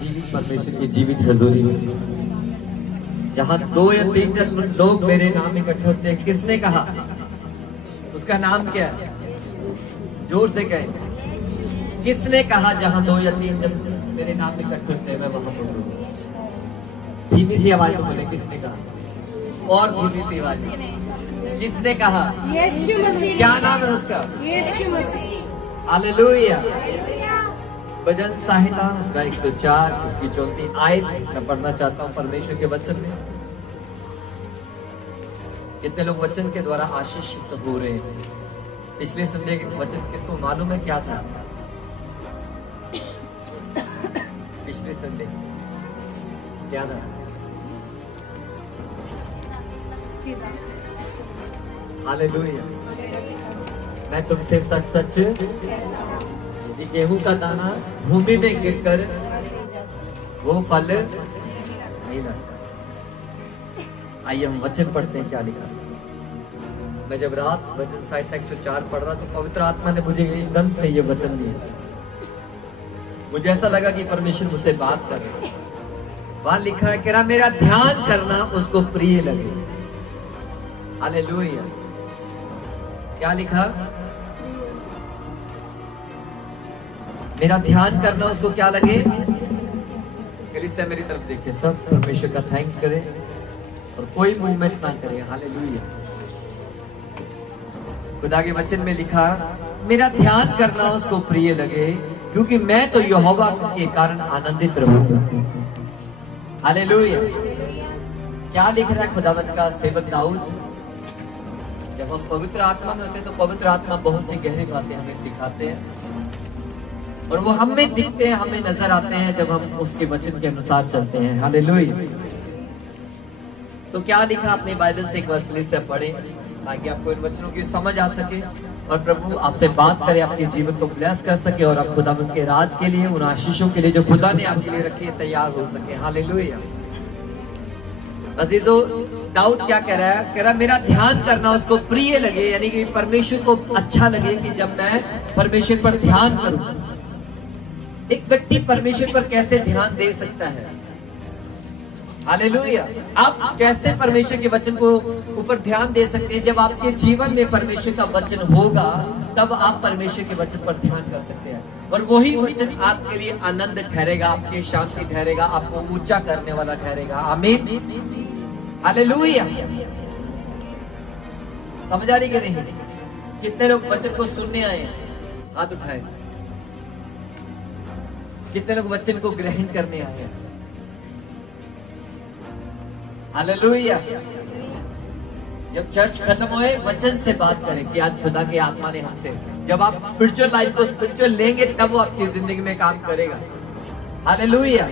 जीवित परमेश्वर की जीवित हजूरी जहाँ 2 या 3 जन लोग मेरे नाम इकट्ठे होते हैं, किसने कहा? उसका नाम क्या है? जोर से कहें, किसने कहा जहाँ 2 या 3 जन मेरे नाम इकट्ठे होते हैं मैं वहां पहुंचूंगा? धीमी सी आवाज में बोले, किसने कहा? और धीमी सी आवाज में, किसने कहा? यीशु मसीह। क्या नाम है उसका? यीशु मसीह। हालेलुया। भजन संहिता उसका 104 उसकी 34 आयत मैं पढ़ना चाहता हूँ परमेश्वर के वचन में। कितने लोग वचन के द्वारा आशीषित हो रहे हैं? पिछले संडे के वचन किसको मालूम है क्या था? पिछले संडे क्या था? हालेलुया। मैं तुमसे सच सच, यदि गेहूं का दाना भूमि में गिरकर वो फल नहीं लगता। आइए हम वचन पढ़ते हैं क्या लिखा। मैं जब रात भजन संहिता 104 पढ़ रहा तो पवित्र आत्मा ने मुझे एकदम से ये वचन दिया। मुझे ऐसा लगा कि परमेश्वर मुझसे बात कर रहे। वहां लिखा है कि मेरा ध्यान करना उसको प्रिय लगे। हालेलुया। क्या लिखा? मेरा ध्यान करना उसको क्या लगे? कलीसिया मेरी तरफ देखिए, सब परमेश्वर का थैंक्स करें और कोई मूवमेंट ना करें। हालेलुया। खुदा के वचन में लिखा, मेरा ध्यान करना उसको प्रिय लगे क्योंकि मैं तो यहोवा के कारण आनंदित रहूंगा। हालेलुया। क्या लिख रहा है खुदावंत का सेवक दाऊद? जब हम पवित्र आत्मा में होते हैं तो पवित्र आत्मा बहुत सी गहरी बातें हमें सिखाते हैं और वो हमें दिखते हैं, हमें नजर आते हैं जब हम उसके वचन के अनुसार चलते हैं। हालेलुया। तो क्या लिखा अपने बाइबल से एक बार प्लीज से पढ़ें ताकि आपको इन वचनों की समझ आ सके और प्रभु आपसे बात करे, आपके जीवन को ब्लेस कर सके और आप खुदावंत के राज के लिए, उन आशीषों के लिए जो खुदा ने आपके लिए रखी है, तैयार हो सके। हालेलुया। अजीजों, दाऊद क्या कह रहा है? कह रहा मेरा ध्यान करना उसको प्रिय लगे, यानी कि परमेश्वर को अच्छा लगे कि जब मैं परमेश्वर पर ध्यान करूं। एक व्यक्ति परमेश्वर पर कैसे ध्यान दे सकता है? हालेलुया। आप कैसे परमेश्वर के वचन को ऊपर ध्यान दे सकते हैं? जब आपके जीवन में परमेश्वर का वचन होगा तब आप परमेश्वर के वचन पर ध्यान कर सकते हैं और वही वचन आपके लिए आनंद ठहरेगा, आपके शांति ठहरेगा, आपको ऊंचा करने वाला ठहरेगा। आमीन। हालेलुया। समझ आ रही कि नहीं? कितने लोग वचन को सुनने आए हैं? हाथ उठाए। कितने लोग वचन को ग्रहण करने आए हैं? हालेलुया। जब चर्च खत्म होए वचन से बात करें कि आज खुदा की आत्मा ने हमसे, जब आप स्पिरिचुअल लाइफ को स्पिरिचुअल लेंगे तब वो आपकी जिंदगी में काम करेगा। हालेलुया।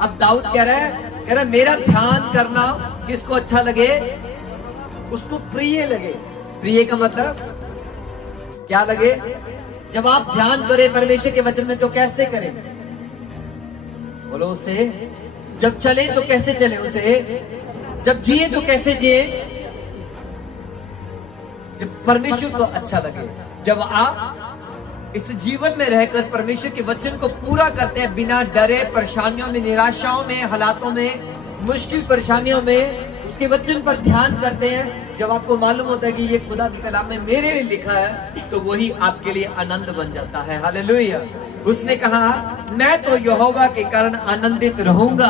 अब दाऊद कह रहा है मेरा ध्यान करना किसको अच्छा लगे? उसको प्रिय लगे। प्रिय का मतलब क्या लगे? जब आप ध्यान करें परमेश्वर के वचन में तो कैसे करें? बोलो उसे। जब चले तो कैसे चले उसे? जब जिए तो कैसे जिए? जब परमेश्वर को अच्छा लगे। जब आप इस जीवन में रहकर परमेश्वर के वचन को पूरा करते हैं बिना डरे, परेशानियों में, निराशाओं में, हालातों में, मुश्किल परेशानियों में उसके वचन पर ध्यान करते हैं, जब आपको मालूम होता है कि ये खुदा के कलाम में मेरे लिए लिखा है, तो वही आपके लिए आनंद बन जाता है। हालेलुया। उसने कहा मैं तो यहोवा के कारण आनंदित रहूंगा।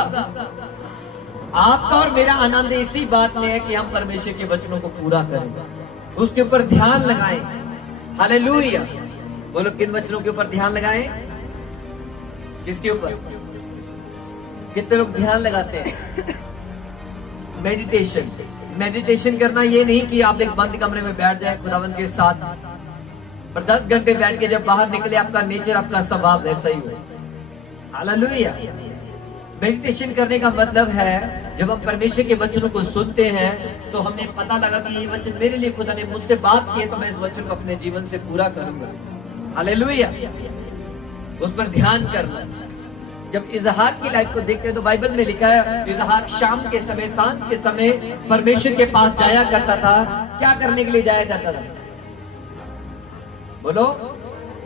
आपका और मेरा आनंद इसी बात में है कि हम परमेश्वर के वचनों को पूरा करें, उसके ऊपर ध्यान लगाएं। हालेलुया। बोलो किन वचनों के ऊपर ध्यान लगाएं? किसके ऊपर? कितने लोग ध्यान लगाते हैं? मेडिटेशन। मेडिटेशन करना ये नहीं कि आप एक बंद कमरे में बैठ जाए खुदावंत के साथ और 10 घंटे बैठ के जब बाहर निकले आपका नेचर, आपका स्वभाव वैसा ही हो। हालेलुया। मेडिटेशन करने का मतलब है जब हम परमेश्वर के वचनों को सुनते हैं तो हमें पता लगा कि ये वचन मेरे लिए खुदा ने मुझसे बात की है, तो मैं इस वचन को अपने जीवन से पूरा करूंगा। हालेलुया। उस पर ध्यान करना। जब इजहाक की लाइफ को देखते हैं तो बाइबल में लिखा है इजहाक शाम के समय, सांझ के समय परमेश्वर के पास जाया करता था। क्या करने के लिए जाया करता था? बोलो,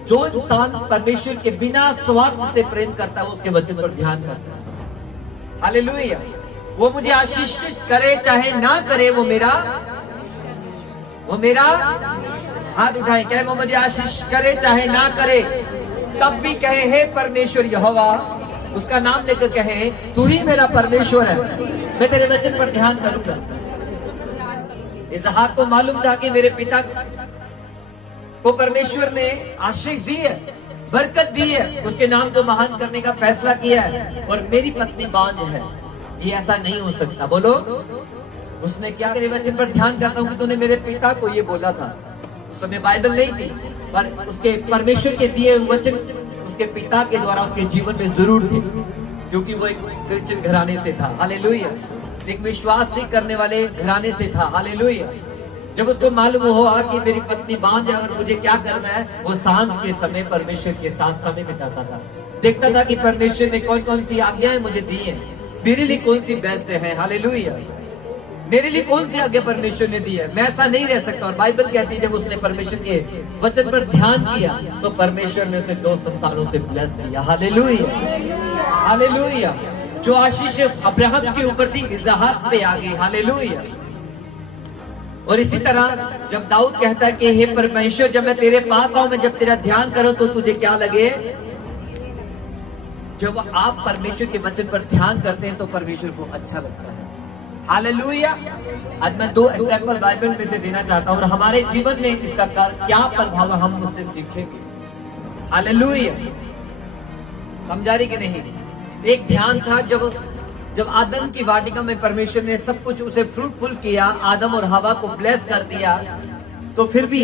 जो इंसान परमेश्वर के बिना स्वार्थ से प्रेम करता है, उसके वचन पर ध्यान करता है। हालेलुया। वो मुझे आशीषित करे चाहे ना करे, वो मेरा हाथ उठाए, कहे वो मुझे आशीष करे चाहे ना करे, तब भी कहे हे परमेश्वर यहोवा, उसका नाम लेकर कहे तू ही मेरा परमेश्वर है, मैं तेरे वचन पर ध्यान करूंगा। इसहाक को मालूम था कि मेरे पिता को परमेश्वर ने आशीष दी है, बरकत दी है, उसके नाम को महान करने का फैसला किया है, और मेरी पत्नी बांझ है, ये ऐसा नहीं हो सकता। बोलो, उसने क्या, तेरे वचन पर ध्यान करता हूं कि तूने मेरे पिता को ये बोला था। उस समय बाइबल नहीं थी, पर उसके परमेश्वर के दिए वचन उसके पिता के द्वारा उसके जीवन में जरूर थे, क्योंकि वो एक क्रिश्चियन घराने से था। हालेलुया। एक विश्वास करने वाले घराने से था। हालेलुया। जब उसको मालूम हुआ कि मेरी पत्नी बांझ है और मुझे क्या करना है, वो सांझ के समय परमेश्वर के साथ समय बिताता था, देखता था कि परमेश्वर ने कौन कौन सी आज्ञाएं मुझे दी है, मेरे लिए कौन सी बेस्ट है। हालेलुया। मेरे लिए कौन सी आज्ञा परमेश्वर ने दी है, मैं ऐसा नहीं रह सकता। और बाइबल कहती है जब उसने परमेश्वर के वचन पर ध्यान किया तो परमेश्वर ने उसे 2 संतानों से ब्लेस किया। हालेलुया। हालेलुया। जो आशीष अब्राहम के ऊपर थी, इसहाक पे आ गई। हालेलुया। और इसी तरह जब दाऊद कहता है कि हे परमेश्वर, जब मैं तेरे पास आऊं, मैं जब तेरा ध्यान करूं तो तुझे क्या लगे। जब आप परमेश्वर के वचन पर ध्यान करते हैं तो परमेश्वर को अच्छा लगता है। हालेलुया। आज मैं 2 एग्जाम्पल बाइबल में से देना चाहता हूं और हमारे जीवन में इसका क्या प्रभाव हम उससे सीखेंगे। हालेलुया। समझा रही कि नहीं। एक ध्यान था, जब आदम की वाटिका में परमेश्वर ने सब कुछ उसे फ्रूटफुल किया, आदम और हवा को ब्लेस कर दिया, तो फिर भी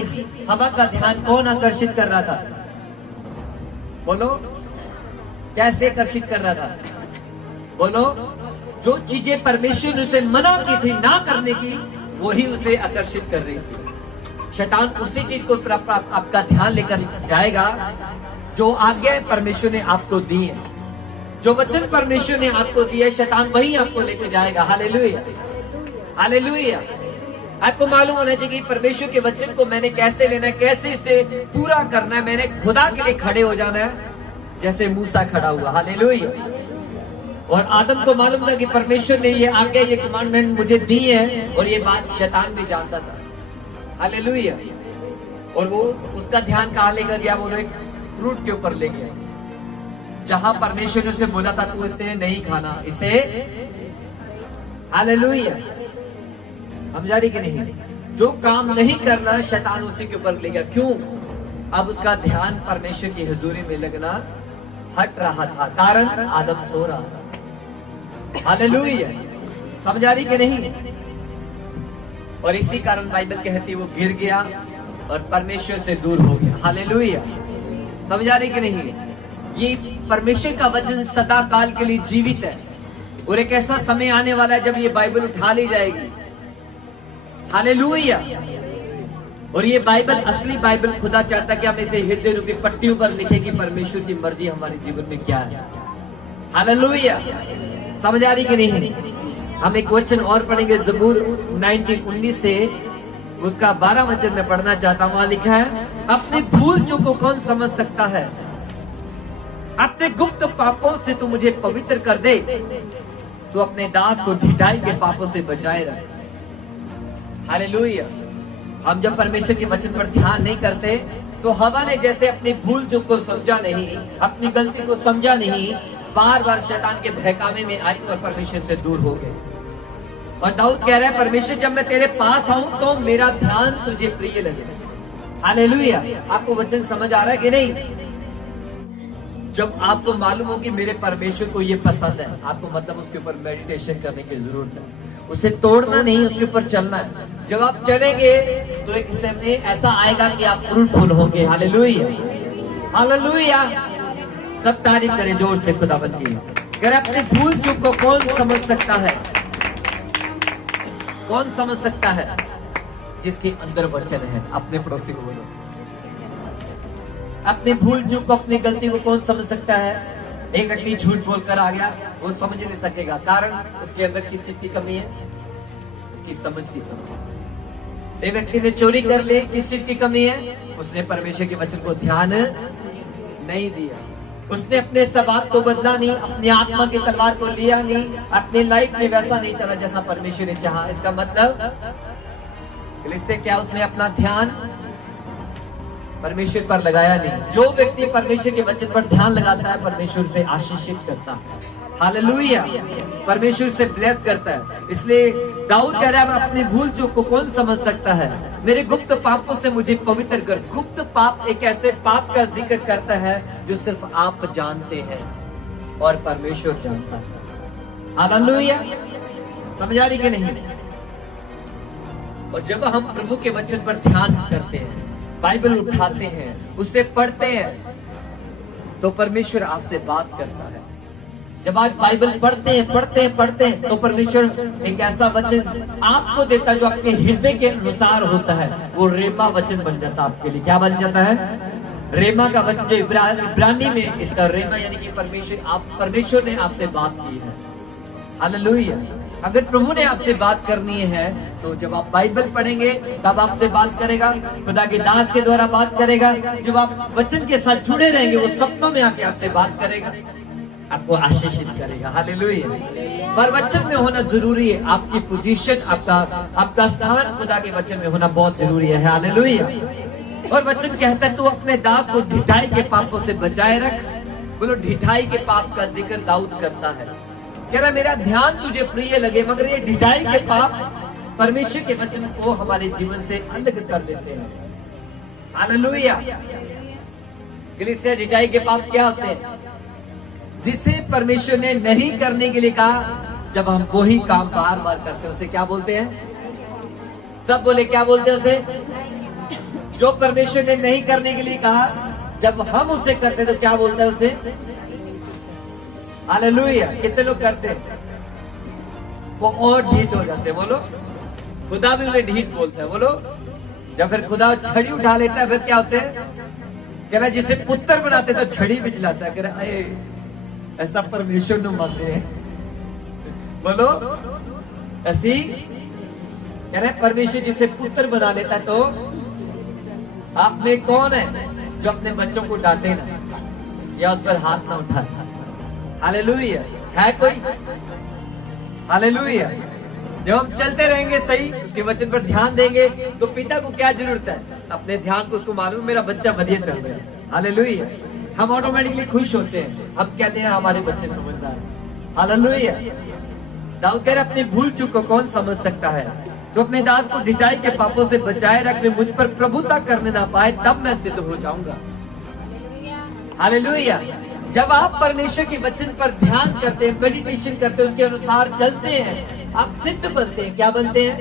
हवा का ध्यान कौन आकर्षित कर रहा था। बोलो, कैसे आकर्षित कर रहा था। बोलो, जो चीजें परमेश्वर ने उसे मना की थी ना करने की, वही उसे आकर्षित कर रही थी। शैतान उसी चीज को आपका ध्यान लेकर जाएगा जो आज्ञा परमेश्वर ने आपको दी है, जो वचन परमेश्वर ने आपको दिया है, शैतान वही आपको लेकर जाएगा। हालेलुया। हालेलुया। आपको मालूम होना चाहिए कि परमेश्वर के वचन को मैंने कैसे लेना है, कैसे इसे पूरा करना है। मैंने खुदा के लिए खड़े हो जाना है, जैसे मूसा खड़ा हुआ। हालेलुया। और आदम को मालूम था कि परमेश्वर ने ये आज्ञा, ये कमांडमेंट मुझे दी है, और ये बात शैतान भी जानता था। हालेलुया। और वो उसका ध्यान कहाँ लेकर गया, बोलो, एक फ्रूट के ऊपर ले गया, जहां परमेश्वर ने उसे बोला था तू इसे नहीं खाना, इसे। हालेलुया। समझा रही कि नहीं। जो काम नहीं करना, शैतान उसी के ऊपर ले गया। क्यों? अब उसका ध्यान परमेश्वर की हुजूरी में लगना हट रहा था, कारण आदम सो रहा था। हालेलुया। समझा रही कि नहीं। और इसी कारण बाइबल कहती है वो गिर गया और परमेश्वर से दूर हो गया। हालेलुया। समझा रही कि नहीं। ये परमेश्वर का वचन सदा काल के लिए जीवित है, और एक ऐसा समय आने वाला है जब ये बाइबल उठा ली जाएगी। हालेलुया। और ये बाइबल, असली बाइबल, खुदा चाहता कि हम इसे हृदय रूपी पट्टियों पर लिखें कि परमेश्वर की मर्जी हमारे जीवन में क्या है। हालेलुया। समझ आ रही कि नहीं। हम एक वचन और पढ़ेंगे, ज़बूर 19:19 से उसका 12 वचन में पढ़ना चाहता हूं। वहां लिखा है, अपनी भूल चूक को कौन समझ सकता है, अपने गुप्त पापों से तू मुझे पवित्र कर दे, तू अपने दास को ढिठाई के पापों से बचाए रख। हालेलुया। हम जब परमेश्वर के वचन पर ध्यान नहीं करते तो हवा ने जैसे अपनी भूल चूक को समझा नहीं, अपनी गलती को समझा नहीं, बार बार शैतान के बहकावे में आई और परमेश्वर से दूर हो गए। और दाऊद कह रहा है, परमेश्वर जब मैं तेरे पास आऊं तो मेरा ध्यान तुझे प्रिय लगे। हालेलुया। आपको वचन समझ आ रहा है कि नहीं। जब आपको मालूम हो कि मेरे परमेश्वर को ये पसंद है, आपको मतलब उसके ऊपर मेडिटेशन करने की जरूरत है, उसे तोड़ना नहीं, उसके ऊपर चलना है। जब आप चलेंगे तो एक समय ऐसा आएगा कि आप फ्रूटफुल होंगे। हालेलुया। हालेलुया। सब तारीफ करें जोर से खुदावंद की। अगर अपनी भूल चूक को कौन समझ सकता है, कौन समझ सकता है, जिसके अंदर वचन है। अपने पड़ोसी को बोलो, अपनी भूल चूक को, अपनी गलती को कौन समझ सकता है। एक व्यक्ति झूठ बोलकर आ गया, वो समझ नहीं सकेगा, कारण उसके अंदर किस चीज की कमी है, उसकी समझ की कमी। एक व्यक्ति ने चोरी कर ली, किस चीज की कमी है? उसने परमेश्वर के वचन को ध्यान नहीं दिया, उसने अपने स्वभाव को बदला नहीं, अपनी आत्मा की तलवार को लिया नहीं, अपनी लाइफ में वैसा नहीं चला जैसा परमेश्वर ने चाहा। इसका मतलब इससे क्या, उसने अपना ध्यान परमेश्वर पर लगाया नहीं। जो व्यक्ति परमेश्वर के वचन पर ध्यान लगाता है, परमेश्वर से आशीषित करता है, हालेलुया, परमेश्वर से ब्लेस करता है। इसलिए दाऊद कह रहा है, अपनी भूल चूक को कौन समझ सकता है, मेरे गुप्त पापों से मुझे पवित्र कर। गुप्त पाप एक ऐसे पाप का जिक्र करता है जो सिर्फ आप जानते हैं और परमेश्वर जानता है, हालेलुया। समझ आ रही कि नहीं? और जब हम प्रभु के वचन पर ध्यान करते हैं, बाइबल उठाते हैं, उससे पढ़ते हैं, तो परमेश्वर आपसे बात करता है। जब आप बाइबल पढ़ते हैं तो परमेश्वर एक ऐसा वचन आपको देता है जो आपके हृदय के अनुसार होता है। वो रेमा वचन बन जाता है आपके लिए। क्या बन जाता है? रेमा का वचन, जो इब्रानी में इसका रेमा यानी कि परमेश्वर ने आपसे बात की है, हालेलुया। अगर प्रभु ने आपसे बात करनी है तो जब आप बाइबल पढ़ेंगे तब आपसे बात करेगा, खुदा के दास के द्वारा बात करेगा। जब आप वचन के साथ जुड़े रहेंगे, वो सपनों में आके आपसे बात करेगा, आपको आशीषित करेगा, हालेलुया। पर वचन में होना जरूरी है। आपकी पोजीशन, आपका स्थान खुदा के वचन में होना बहुत जरूरी है, हालेलुया। और वचन कहता है, तू अपने दास को ढिठाई के पापों से बचाए रख। बोलो, ढिठाई के पाप का जिक्र दाऊद करता है। कह रहा, मेरा ध्यान तुझे प्रिय लगे, मगर ये ढिठाई के पाप परमेश्वर के वचन को हमारे जीवन से अलग कर देते हैं, हालेलुया। ढिठाई के पाप क्या होते हैं? जिसे परमेश्वर ने नहीं करने के लिए कहा, जब हम वही काम बार बार करते हैं, उसे क्या बोलते हैं? सब बोले, क्या बोलते हैं उसे? जो परमेश्वर ने नहीं करने के लिए कहा, जब हम उसे करते हैं तो क्या बोलते हैं उसे? हालेलुया। कितने लोग करते हैं? वो और ढीठ हो जाते हैं। बोलो, खुदा भी उन्हें ढीठ बोलता है। बोलो, जब फिर खुदा छड़ी उठा लेता है, फिर क्या होते हैं? कह रहा, जिसे पुत्र बनाते तो छड़ी भी चलाता है। कह रहा, ऐसा परमेश्वर ने मत दे। बोलो, ऐसी कह रहे, परमेश्वर जिसे पुत्र बना लेता है, तो आप में कौन है जो अपने बच्चों को डांटे ना या उस पर हाथ ना उठाए? हालेलुया। है कोई? हालेलुया। जब हम चलते रहेंगे सही, उसके वचन पर ध्यान देंगे, तो पिता को क्या जरूरत है? अपने ध्यान को उसको मालूम, मेरा बच्चा बढ़िया चल रहा है, हालेलुया। हम ऑटोमेटिकली खुश होते हैं। हम कहते हैं हमारे बच्चे समझदार हैं, हालेलुया। दाऊद कह रहे, अपनी भूल चूक को कौन समझ सकता है? तो अपने दास को ढिठाई के पापों से बचाए रख, वे मुझ पर प्रभुता करने ना पाए, तब मैं सिद्ध हो जाऊंगा, हालेलुया। जब आप परमेश्वर के वचन पर ध्यान करते हैं, मेडिटेशन करते हैं, उसके अनुसार चलते हैं, आप सिद्ध बनते हैं। क्या बनते हैं?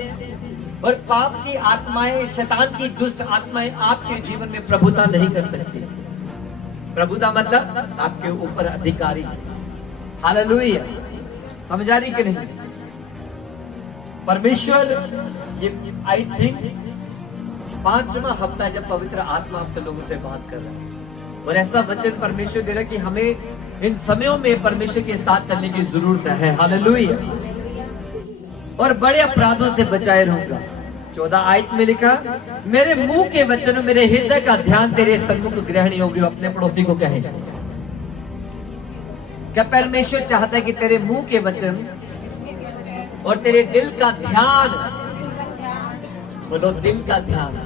और पाप की आत्माएं, शैतान की दुष्ट आत्माएं आपके जीवन में प्रभुता नहीं कर सकती। प्रभुता मतलब आपके ऊपर अधिकारी, हालेलुया। समझ आ रही कि नहीं? परमेश्वर, ये आई थिंक 5वां हफ्ता है जब पवित्र आत्मा आपसे लोगों से बात कर रहा है, और ऐसा वचन परमेश्वर दे रहा है कि हमें इन समयों में परमेश्वर के साथ चलने की जरूरत है, हालेलुया। और बड़े अपराधों से बचाए रहूंगा। 14 आयत में लिखा, मेरे मुंह के वचन, मेरे हृदय का ध्यान तेरे सन्मुख ग्रहण योग्य। अपने पड़ोसी को कहेंगे, क्या परमेश्वर चाहता है कि तेरे मुंह के वचन और तेरे दिल का ध्यान, बोलो दिल का ध्यान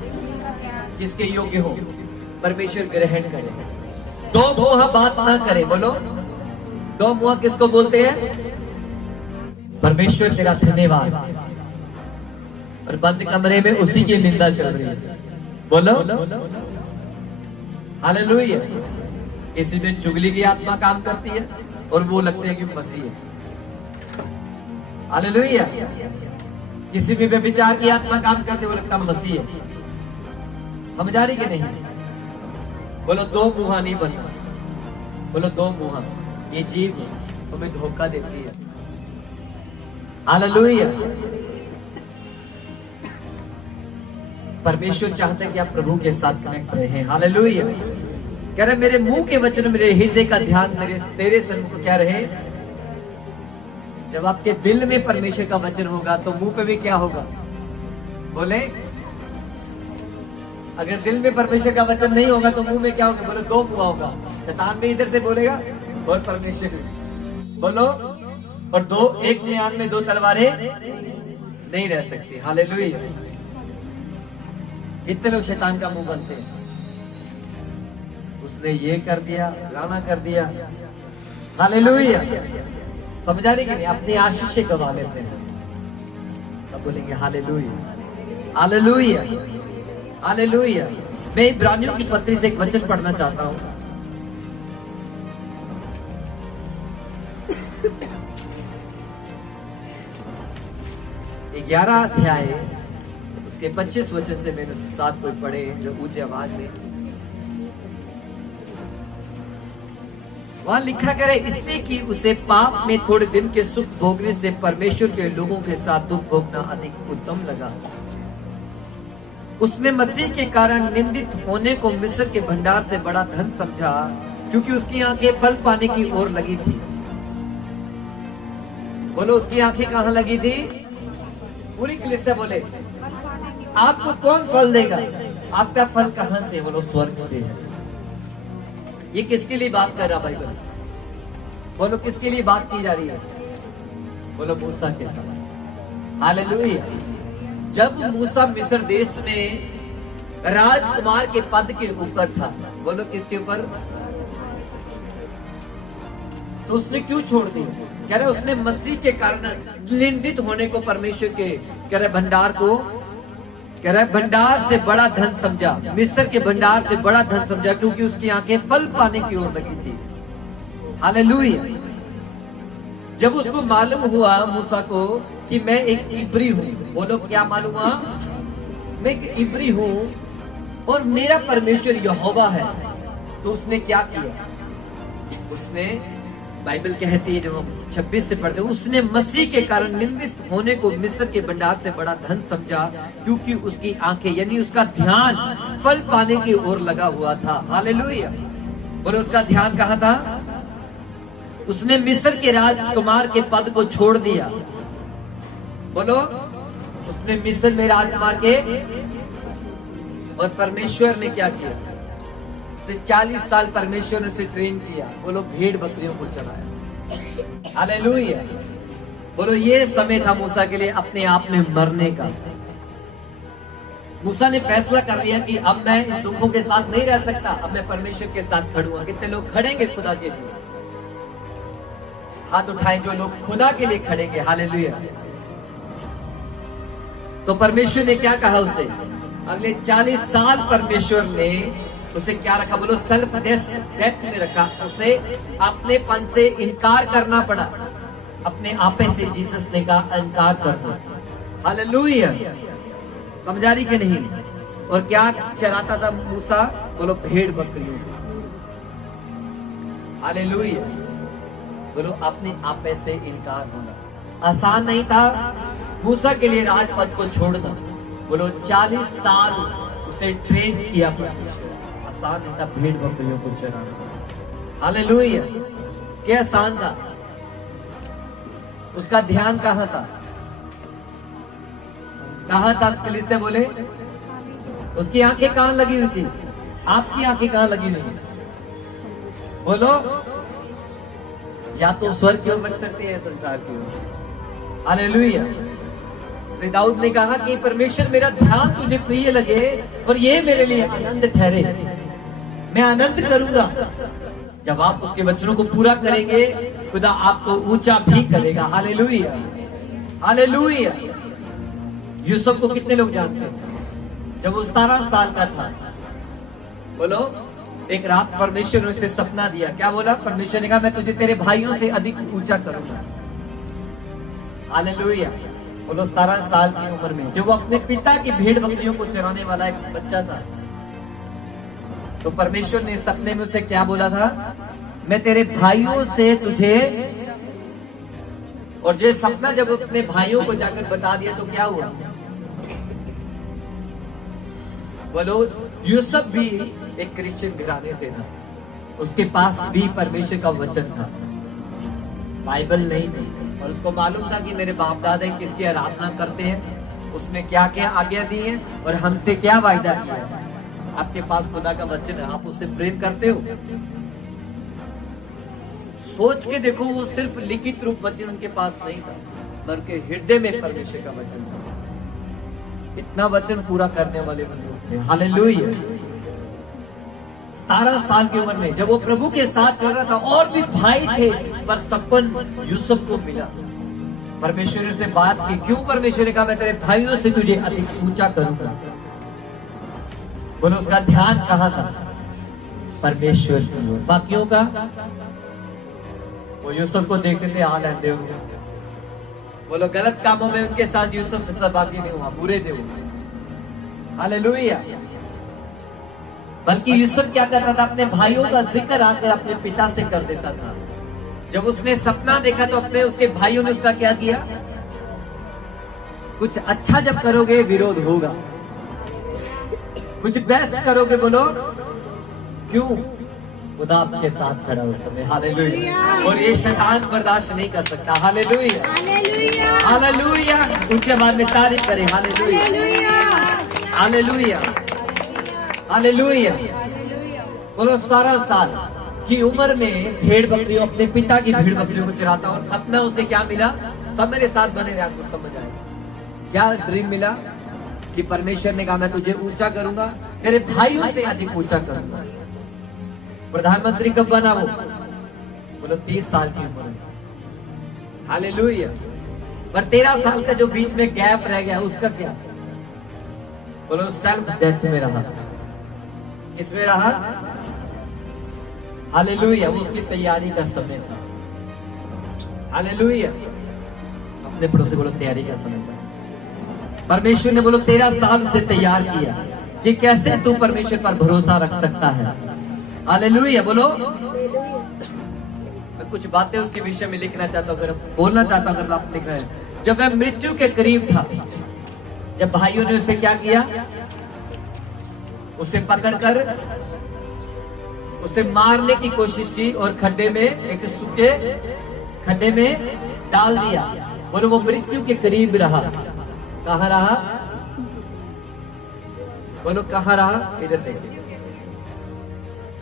किसके योग्य हो? परमेश्वर ग्रहण करे। दो मुंह बात ना करे। बोलो, दो मुंह किसको बोलते हैं? परमेश्वर तेरा धन्यवाद, और बंद कमरे में उसी की निंदा चल रही है। बोलो, हालेलुया। किसी में चुगली की आत्मा काम करती है और वो लगते हैं कि मसीह है, हालेलुया। किसी भी व्यभिचार की आत्मा काम करती है, वो लगता है मसीह है। समझ आ रही कि नहीं? बोलो, दो मुंह नहीं बनना। बोलो, दो मुंह। ये जीव तुम्हें धोखा देती है, हालेलुया। परमेश्वर चाहता है कि आप प्रभु के साथ कनेक्ट रहे, हालेलुया। कह रहे, मेरे मुंह के वचन, मेरे हृदय का ध्यान तेरे सन्मुख क्या रहे? जब आपके दिल में परमेश्वर का वचन होगा तो मुंह पे भी क्या होगा? बोले, अगर दिल में परमेश्वर का वचन नहीं होगा तो मुंह में क्या होगा? बोलो दो मुंह होगा। शैतान भी इधर से बोलेगा और परमेश्वर भी। बोलो, और दो, एक म्यान में दो तलवारें नहीं रह सकती। हालेलुया। कितने लोग शैतान का मुंह बनते हैं? उसने ये कर दिया, फलाना कर दिया। हालेलुया। समझा नहीं कि नहीं? अपनी आशीष गवा लेते हैं। सब बोलेंगे हालेलुया, हालेलुया, हालेलुया। मैं इब्रानियों की पत्री से एक वचन पढ़ना चाहता हूं। ग्यारह अध्याय उसके 25 वचन से मेरे साथ कोई पढ़े जो ऊंची आवाज में। वहां लिखा करे, इसलिए कि उसे पाप में थोड़े दिन के सुख भोगने से परमेश्वर के लोगों के साथ दुख भोगना अधिक उत्तम लगा। उसने मसीह के कारण निंदित होने को मिस्र के भंडार से बड़ा धन समझा, क्योंकि उसकी आंखें फल पाने की ओर लगी थी। बोलो, उसकी आंखें कहां लगी थी? पूरी कलीसिया बोले, आपको कौन फल देगा? आपका फल कहां से? बोलो, स्वर्ग से है। ये किसके लिए बात कर रहा बाइबल? बोलो, किसके लिए बात की जा रही है? बोलो, मूसा के साथ। हालेलुया। जब मूसा मिस्र देश में राजकुमार के पद के ऊपर था, बोलो किसके ऊपर? तो उसने क्यों छोड़ दी? कह रहे उसने मसीह के कारण निंदित होने को परमेश्वर के कह रहे भंडार को, कह रहा है भंडार से बड़ा धन समझा, मिस्र के भंडार से बड़ा धन समझा, क्योंकि उसकी आंखें फल पाने की ओर लगी थी। हालेलुया। जब उसको मालूम हुआ मूसा को कि मैं एक इब्री हूं, बोलो क्या मालूम हुआ? मैं एक इब्री हूं और मेरा परमेश्वर यहोवा है, तो उसने क्या किया? उसने, बाइबल कहती है जब हम 26 से पढ़ते, उसने मसीह के कारण निंदित होने को मिस्र के भंडार से बड़ा धन समझा, क्योंकि उसकी आंखें यानी उसका ध्यान फल पाने की ओर लगा हुआ था। हालेलुया। बोलो, उसका ध्यान कहां था? उसने मिस्र के राजकुमार के पद को छोड़ दिया। बोलो, उसने मिस्र में राजकुमार के, और परमेश्वर ने क्या किया? 40 साल परमेश्वर ने उसे ट्रेन किया। बोलो, भेड़ बकरियों को चलाया। हालेलुया। बोलो, ये समय था मूसा के लिए अपने आप में मरने का। मूसा ने फैसला कर लिया कि अब मैं इन दुखों के साथ नहीं रह सकता, अब मैं परमेश्वर के साथ खड़ूंगा। कितने लोग खड़ेंगे खुदा के लिए? हाथ उठाएं जो लोग खुदा के लिए खड़ेंगे। हालेलुया। तो परमेश्वर ने क्या कहा उसे? अगले 40 साल परमेश्वर ने उसे क्या रखा? बोलो, सेल्फ डेथ में रखा। उसे अपने पन से इनकार करना पड़ा। अपने आपे से जीसस ने कहा इनकार करना। हालेलुया। समझा रही कि नहीं? और क्या चराता था मूसा? बोलो, भेड़ बकरियों। हालेलुया। बोलो, अपने आपे से इनकार होना आसान नहीं था मूसा के लिए राजपद को छोड़ना। बोलो, 40 साल उसे ट्रेन किया परमेश्वर। आसान नहीं था भेड़ बकरियों को चराना। हालेलुया। क्या आसान था? उसका ध्यान कहां था? कहां था? इसके लिए से बोले, उसकी आंखें कहां लगी हुई थी? आपकी आंखें कहां लगी हुई? बोलो, या तो स्वर्ग की ओर बन सकती है, संसार की ओर। हालेलुया। दाऊद ने कहा कि परमेश्वर मेरा ध्यान तुझे प्रिय लगे और ये मेरे लिए आनंद ठहरे। मैं आनंद करूंगा जब आप उसके वचनों को पूरा करेंगे। खुदा आपको ऊंचा भी करेगा। Hallelujah, hallelujah. यूसुफ को कितने लोग जानते हैं? जब वो 17 साल का था, बोलो, एक रात परमेश्वर ने उसे सपना दिया। क्या बोला? परमेश्वर ने कहा मैं तुझे तेरे भाइयों से अधिक ऊंचा करूंगा। हालेलुया। बोलो, 17 साल की उम्र में जब वो अपने पिता की भेड़ बकरियों को चराने वाला एक बच्चा था, तो परमेश्वर ने सपने में उसे क्या बोला था? मैं तेरे भाइयों से तुझे, और जो सपना जब अपने भाइयों को जाकर बता दिया तो क्या हुआ? बोलो, यूसुफ भी एक क्रिश्चियन घराने से था। उसके पास भी परमेश्वर का वचन था, बाइबल नहीं थी, और उसको मालूम था कि मेरे बाप दादा किसकी आराधना करते हैं, उसने क्या क्या आज्ञा दी है और हमसे क्या वायदा किया है। आपके पास खुदा का वचन है, आप उससे प्रेम करते हो? सोच के देखो, वो सिर्फ लिखित रूप वचन उनके पास नहीं था, बल्कि हृदय में परमेश्वर का वचन था। इतना वचन पूरा करने वाले लोग थे। हालेलुया। 17 साल की उम्र में जब वो प्रभु के साथ चल रहा था, और भी भाई थे, पर सपन यूसुफ को मिला। परमेश्वर से बात की, क्यों? परमेश्वर ने कहा मैं तेरे भाइयों से तुझे अधिक ऊंचा करूंगा। बोलो, उसका ध्यान कहां था? परमेश्वर की ओर। बाकियों का, वो यूसुफ को देखते थे, लेंदे हुए। बोलो, गलत कामों में उनके साथ यूसुफ सहभागी नहीं हुआ, बुरे थे वो। हालेलुया। बल्कि यूसुफ क्या करता था? अपने भाइयों का जिक्र आकर अपने पिता से कर देता था। जब उसने सपना देखा तो अपने उसके भाइयों ने उसका क्या किया? कुछ अच्छा जब करोगे विरोध होगा, कुछ बेस्ट करोगे, बोलो क्यों? खुदा आपके साथ खड़ा उस समय। हालेलुया। और ये शैतान बर्दाश्त नहीं कर सकता। Hallelujah, hallelujah. ऊंचे आवाज में तारीफ करें। Hallelujah, hallelujah, hallelujah. बोलो, 17 साल की उम्र में भेड़ बकरियों, अपने पिता की भेड़ बकरियों को चराता, और सपना उसे क्या मिला? सब मेरे साथ बने रहे, आपको समझ आएगा क्या ड्रीम मिला? कि परमेश्वर ने कहा मैं तुझे ऊंचा करूंगा, तेरे भाइयों से अधिक ऊंचा करूंगा। प्रधानमंत्री कब बना वो? बोलो, 30 साल की उम्र में। हालेलुया। पर 13 साल का जो बीच में गैप रह गया, उसका क्या? बोलो, सेल्फ डेथ में रहा। किसमें रहा? हालेलुया। वो उसकी तैयारी का समय था। हालेलुया। अपने पड़ोसी बोलो, तैयारी का समय था। परमेश्वर ने बोलो 13 साल से तैयार किया कि कैसे तू परमेश्वर पर भरोसा रख सकता है। हालेलुया। बोलो, मैं कुछ बातें उसके विषय में लिखना चाहता हूं, अगर बोलना चाहता हूं, अगर आप लिख रहे हैं। जब वह मृत्यु के करीब था, जब भाइयों ने उसे क्या किया? उसे पकड़कर उसे मारने की कोशिश की और खड्डे में, एक सूखे खड्डे में डाल दिया। और वो मृत्यु के करीब रहा। कहां रहा? बोलो, कहां रहा? इधर देखिए।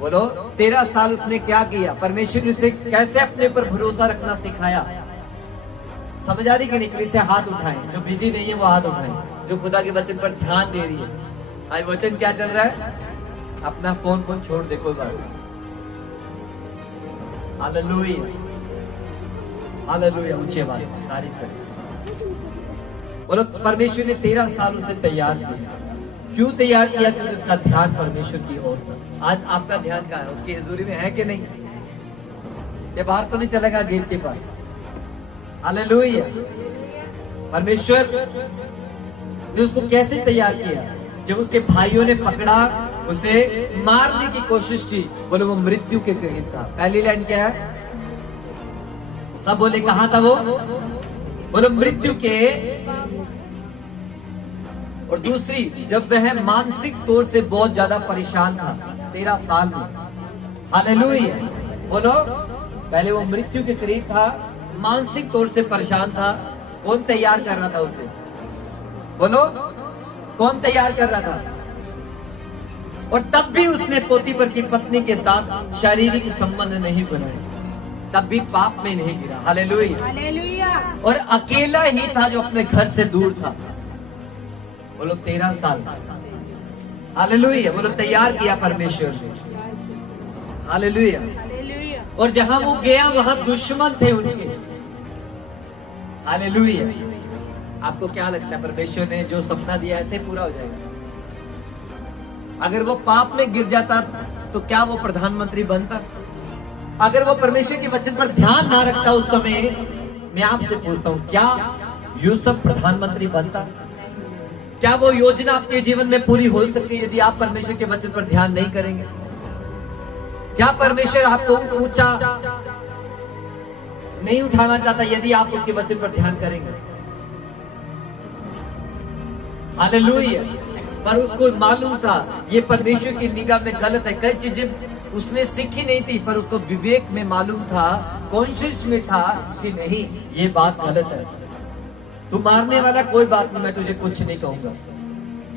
बोलो, 13 साल उसने क्या किया? परमेश्वर ने उसे कैसे अपने पर भरोसा रखना सिखाया। समझ आ रही कि नहीं? से हाथ उठाएं, जो बिजी नहीं है वो हाथ उठाएं, जो खुदा के वचन पर ध्यान दे रही है। आज वचन क्या चल रहा है? अपना फोन छोड़ दे, कोई बात नहीं। Hallelujah, hallelujah. ऊंचे बात तारीफ करें। बोलो, परमेश्वर ने 13 साल उसे तैयार किया। क्यों तैयार किया? क्योंकि उसका ध्यान परमेश्वर की ओर था। आज आपका ध्यान कहाँ है? उसकी हजूरी में है कि नहीं? ये बाहर तो नहीं चलेगा गेट के पास। हालेलुया। परमेश्वर ने उसको कैसे तैयार किया? जब उसके भाइयों ने पकड़ा, उसे मारने की कोशिश की, बोले वो मृत्यु के करीब था। पहली लाइन क्या है? सब बोले, कहां था वो? बोले मृत्यु के। और दूसरी, जब वह मानसिक तौर से बहुत ज्यादा परेशान था 13 साल में। हालेलुया। बोलो, पहले वो मृत्यु के करीब था, मानसिक तौर से परेशान था। कौन तैयार कर रहा था उसे? बोलो, कौन तैयार कर रहा था? और तब भी उसने पोतीफर की पत्नी के साथ शारीरिक संबंध नहीं बनाए, तब भी पाप में नहीं गिरा। Hallelujah, hallelujah. और अकेला ही था जो अपने घर से दूर था। बोलो 13 साल। हालेलुया। बोलो, तैयार किया परमेश्वर ने। हालेलुया। और जहां वो गया वहां दुश्मन थे उनके। हालेलुया। आपको क्या लगता है, परमेश्वर ने जो सपना दिया ऐसे पूरा हो जाएगा? अगर वो पाप में गिर जाता तो क्या वो प्रधानमंत्री बनता? अगर वो परमेश्वर के वचन पर ध्यान ना रखता उस समय, मैं आपसे पूछता हूं, क्या यूसुफ प्रधानमंत्री बनता? क्या वो योजना आपके जीवन में पूरी हो सकती है यदि आप परमेश्वर के वचन पर ध्यान नहीं करेंगे? क्या परमेश्वर आपको ऊंचा नहीं उठाना चाहता यदि आप उसके वचन पर ध्यान करेंगे? हालेलुया। पर उसको मालूम था ये परमेश्वर की निगाह में गलत है। कई चीजें उसने सीखी नहीं थी, पर उसको विवेक में मालूम था, कॉन्शियस में था कि नहीं, ये बात गलत है। तू मारने वाला, कोई बात नहीं, मैं तुझे कुछ नहीं कहूंगा।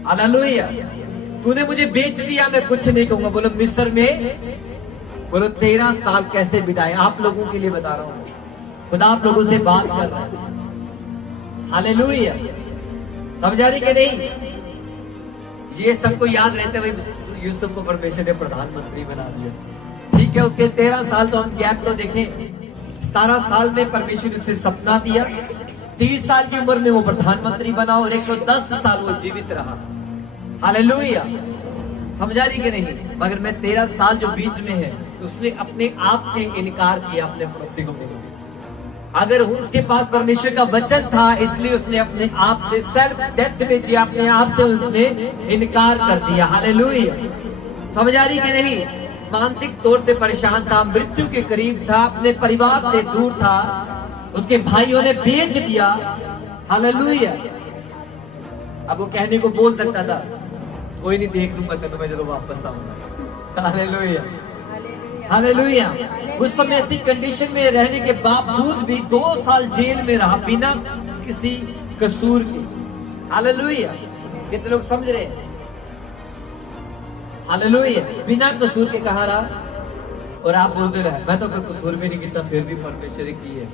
हालेलुया। तूने मुझे बेच दिया, मैं कुछ नहीं कहूंगा। बोलो मिस्र में, बोलो 13 साल कैसे बिताए। आप लोगों के लिए बता रहा हूं, खुदा आप लोगों से बात कर रहा है। हालेलुया, समझा रही कि नहीं? ये सबको याद रहते भाई यूसुफ को परमेश्वर ने प्रधानमंत्री बना दिया। ठीक है, उसके 13 साल तो हम गैप तो देखें। 17 साल में परमेश्वर ने उसे सपना दिया, 30 साल की उम्र में वो प्रधानमंत्री बना और 110 साल वो जीवित रहा। हालेलुया, समझा रही कि नहीं? मगर मैं 13 साल जो बीच में है, उसने अपने आप से इनकार किया अपने पड़ोसी को मिलने। अगर उसके पास परमेश्वर का वचन था, इसलिए उसने अपने आप से सेल्फ डेथ में जिया, अपने आप से उसने इनकार कर दिया। हालेलुया, समझा रही कि नहीं? मानसिक तौर से परेशान था, मृत्यु के करीब था, अपने परिवार से दूर था, उसके भाइयों ने बेच दिया। हालेलुया, अब वो कहने को बोल सकता था, कोई नहीं, देख लूंगा तेरे मैं जब वापस आऊंगा। Hallelujah, hallelujah. उस समय ऐसी कंडीशन में रहने के बावजूद भी 2 साल जेल में रहा बिना किसी कसूर के। हालेलुया, कितने लोग समझ रहे हैं? हालेलुया, बिना कसूर के कहा रहा। और आप बोलते रहे मैं तो कोई कसूर भी नहीं किया, फिर भी परमेश्वर की है।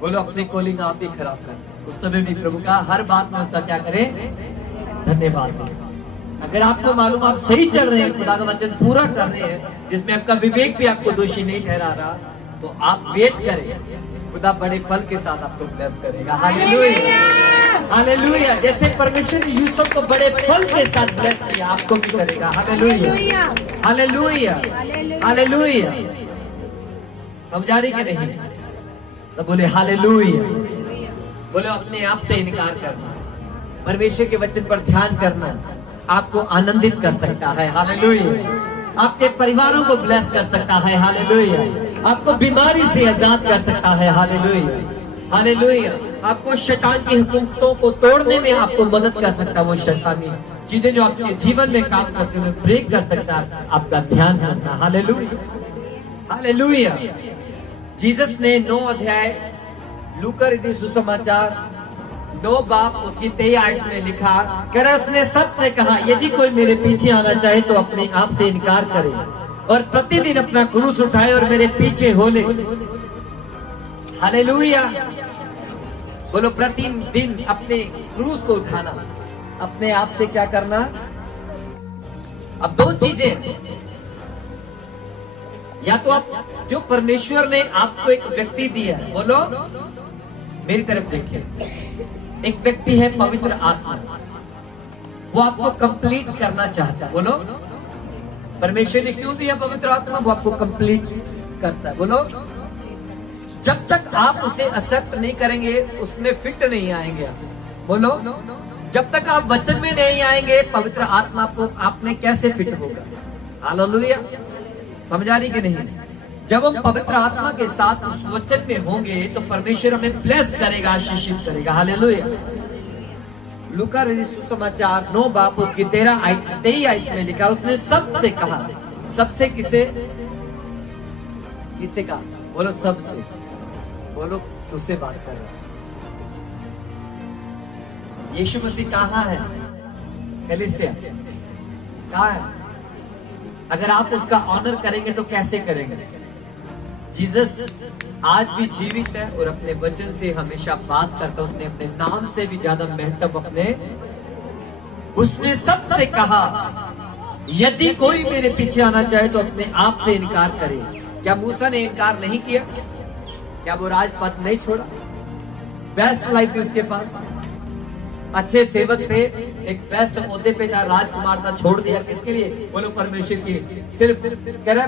बोलो अपनी कॉलिंग आप ही खराब कर। उस समय भी प्रभु का हर बात में उसका क्या करें? धन्यवाद करें। अगर आपको मालूम आप सही चल रहे हैं, खुदा का वचन पूरा कर रहे हैं, जिसमें आपका विवेक भी आपको दोषी नहीं ठहरा रहा, तो आप वेट करें, खुदा बड़े फल के साथ आपको ब्लेस करेगा। Hallelujah, hallelujah. जैसे परमेश्वर ने यूसुफ को बड़े फल के साथ ब्लेस किया, आपको भी करेगा। Hallelujah, hallelujah, hallelujah. समझा रही कि नहीं? सब बोले हालेलुया। बोले अपने आप से इनकार करना, परमेश्वर के वचन पर ध्यान करना आपको आनंदित कर सकता है। हालेलुया, आपके परिवारों को ब्लेस कर सकता है। हालेलुया, आपको बीमारी से आजाद कर सकता है। Hallelujah, hallelujah. आपको शैतान की हुकूमतों को तोड़ने में आपको मदद कर सकता है। वो शैतानी चीजें जो आपके जीवन में काम करते हुए ब्रेक कर सकता है, आपका ध्यान रखना। Hallelujah, hallelujah. जीसस ने 9 अध्याय लूका रचित सुसमाचार 9 बाब उसकी 23 आयत में लिखा, कह रहा उसने सबसे कहा, यदि कोई मेरे पीछे आना चाहे तो अपने आप से इनकार करे और प्रतिदिन अपना क्रूस उठाए और मेरे पीछे हो ले। हालेलुया, बोलो प्रतिदिन अपने क्रूस को उठाना, अपने आप से क्या करना? अब 2 चीजें, या तो आप जो परमेश्वर ने आपको एक व्यक्ति दिया है, बोलो मेरी तरफ देखिए, एक व्यक्ति है पवित्र आत्मा, वो आपको कंप्लीट करना चाहता है। बोलो परमेश्वर ने क्यों दिया पवित्र आत्मा? वो आपको कंप्लीट करता है। बोलो जब तक आप उसे एक्सेप्ट नहीं करेंगे, उसमें फिट नहीं आएंगे आप। बोलो जब तक आप वचन में नहीं आएंगे, पवित्र आत्मा को आप में कैसे फिट होगा? हालेलुया, समझा रही कि नहीं? जब हम पवित्र आत्मा के साथ उस वचन में होंगे तो परमेश्वर हमें ब्लेस करेगा, आशीषित करेगा। हालेलुया। लूका रचित सुसमाचार 9 बाब उसकी 23 आयत में लिखा, उसने सबसे कहा। सबसे किसे? किसे कहा? बोलो सबसे। बोलो तुझसे बात कर रहा। यीशु मसीह कहाँ है? कलीसिया कहाँ है? अगर आप उसका ऑनर करेंगे तो कैसे करेंगे? जीसस आज भी जीवित है और अपने वचन से हमेशा बात करता है। उसने अपने नाम से भी ज्यादा महत्व अपने, उसने सबसे कहा, यदि कोई मेरे पीछे आना चाहे तो अपने आप से इनकार करे। क्या मूसा ने इनकार नहीं किया? क्या वो राजपद नहीं छोड़ा? बेस्ट लाइफ थी उसके पास, अच्छे सेवक थे, एक बेस्ट ओहदे पे था, राजकुमार था, छोड़ दिया किसके लिए? बोलो परमेश्वर के लिए। सिर्फ कह रहा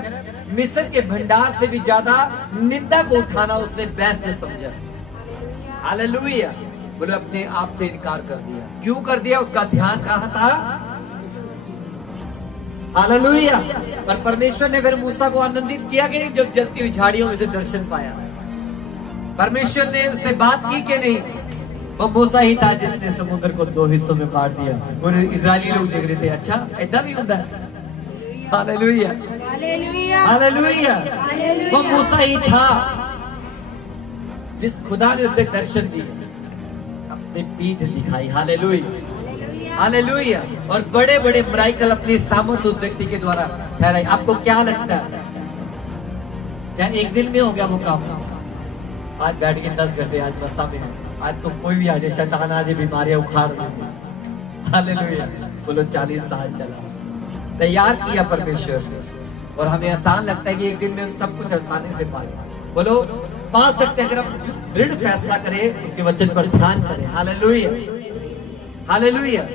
मिस्र के भंडार से भी ज्यादा निंदा को उठाना उसने बेस्ट समझा। हालेलुया, बोलो अपने आप से इनकार कर दिया। क्यों कर दिया? उसका ध्यान कहाँ था? हालेलुया। पर परमेश्वर ने फिर मूसा को आनंदित किया कि नहीं जब जलती हुई झाड़ियों में से दर्शन पाया? परमेश्वर ने उससे बात की कि नहीं? वो मूसा ही था जिसने समुद्र को 2 हिस्सों में बांट दिया और इजरायली लोग देख रहे थे, अच्छा ऐसा भी होता है। Hallelujah, hallelujah, hallelujah. वो मूसा ही था जिस खुदा ने उसे दर्शन दिए, अपनी पीठ दिखाई। Hallelujah, hallelujah. और बड़े बड़े मिराकल अपने सामर्थ्य उस व्यक्ति के द्वारा ठहराए। आपको क्या लगता है, क्या एक दिन में हो गया वो काम? आज बैठ के 10 घंटे आज बसा में है, आज तो कोई भी आ जाए, शैतान आ जाए, बीमारियां उखाड़ देंगे। हालेलुया। बोलो 40 साल चला, तैयार किया परमेश्वर, और हमें आसान लगता है कि एक दिन में हम सब कुछ आसानी से पा लें। बोलो पा सकते हैं अगर हम दृढ़ फैसला करें, उसके वचन पर ध्यान करें। Hallelujah, hallelujah.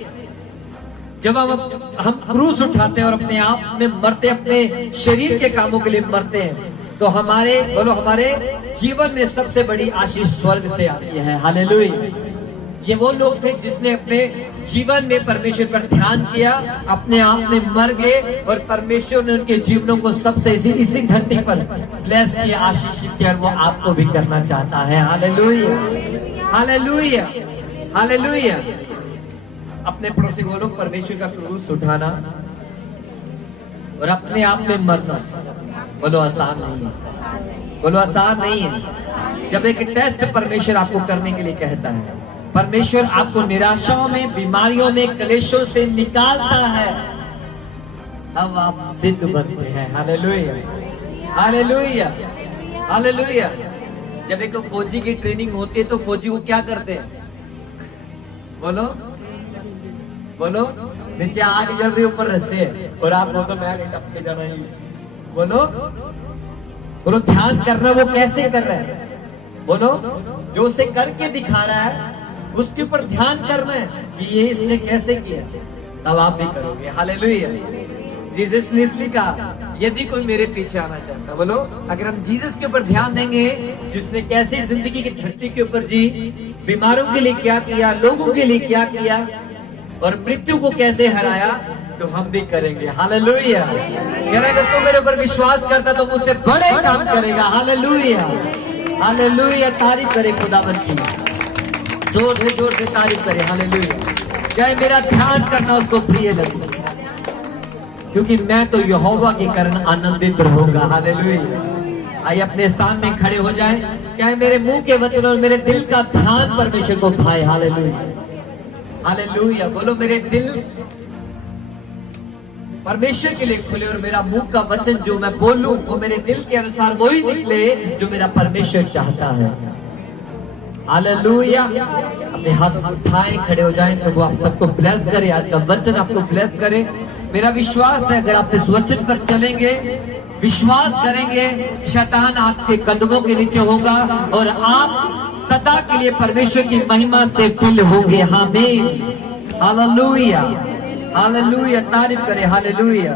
जब हम क्रूस उठाते हैं और अपने आप में मरते, अपने शरीर के कामों के लिए मरते हैं, तो हमारे बोलो हमारे जीवन में सबसे बड़ी आशीष स्वर्ग से आती है। हालेलुया। ये वो लोग थे जिसने अपने जीवन में परमेश्वर पर ध्यान किया, अपने आप में मर गए, और परमेश्वर ने उनके जीवनों को सबसे इसी धरती पर ब्लेस किया, आशीषित किया, और वो आपको भी करना चाहता है। Hallelujah, hallelujah, hallelujah. अपने पड़ोसी बोलो परमेश्वर का क्रूस उठाना और अपने आप में मरना, बोलो आसान नहीं है, बोलो आसान नहीं है। जब एक टेस्ट परमेश्वर आपको करने के लिए कहता है, परमेश्वर आपको निराशाओं में, बीमारियों में, क्लेशों से निकालता है, अब आप सिद्ध बनते हैं। Hallelujah, hallelujah, hallelujah. जब एक फौजी की ट्रेनिंग होती है तो फौजी को क्या करते हैं? बोलो बोलो, नीचे आग जल रही, ऊपर रस्से है, और आप बोलो मैं टपके जाना ही। बोलो बोलो, ध्यान करना वो कैसे कर रहा है? बोलो, जो उसे करके दिखा रहा है उसके ऊपर ध्यान करना है कि ये इसने कैसे किया, तब आप भी करोगे। हालेलुया। जीसस ने इसलिए कहा यदि कोई मेरे पीछे आना चाहता, बोलो अगर हम जीसस के ऊपर ध्यान देंगे, जिसने कैसे जिंदगी की धरती के ऊपर जी, बीमारों के लिए क्या किया, लोगों के लिए क्या किया, और मृत्यु को कैसे हराया, तो हम भी करेंगे। हालेलुया। अगर तू मेरे ऊपर विश्वास करता तो मुझसे बड़े काम करेगा। Hallelujah, hallelujah. तारीफ करे खुदावंद की, जोर से तारीफ करे। हालेलुया। क्या मेरा ध्यान करना उसको प्रिय लगे, क्योंकि मैं तो यहोवा के कारण आनंदित रहूंगा। हालेलुया। आइए अपने स्थान में खड़े हो जाएं। क्या मेरे मुंह के वचन और मेरे दिल का ध्यान परमेश्वर को भाए। Hallelujah, hallelujah. बोलो मेरे दिल परमेश्वर के लिए खुले, और मेरा मुंह का वचन जो मैं बोलूं वो मेरे दिल के अनुसार वही निकले जो मेरा परमेश्वर चाहता है। हालेलुया। अपने हाथ उठाएं, खड़े हो जाएं। प्रभु आप सबको ब्लेस करे, आज का वचन आपको ब्लेस करे। मेरा विश्वास है अगर आप इस वचन पर चलेंगे, विश्वास करेंगे, शैतान आपके कदमों के नीचे होगा और आप सदा के लिए परमेश्वर की महिमा से फिल होंगे। आमीन। Hallelujah, hallelujah. तारीफ करे। हालेलुया।